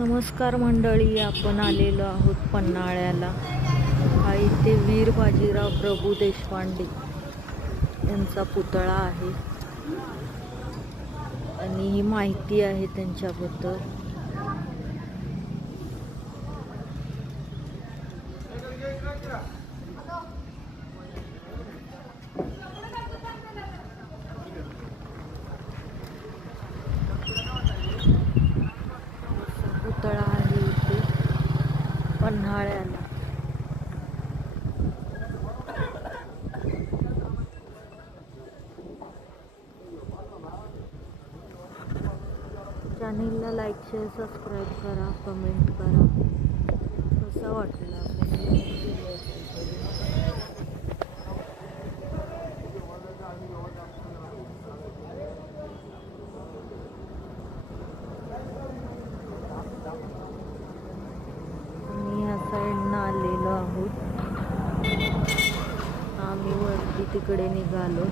नमस्कार मंडळी, आपण आलेलो आहोत पन्हाळ्याला. हा इथे वीर बाजीराव प्रभू देशपांडे यांचा पुतळा आहे आणि ही माहिती आहे त्यांच्याबद्दल. पुतळा आहे इथे पन्हाळ्याला. चॅनेलला लाईक, शेअर, सबस्क्राईब करा, कमेंट करा. कसं वाटलं आम्ही ह्या साईडनं आलेलो आहोत. आम्ही वरती तिकडे निघालो.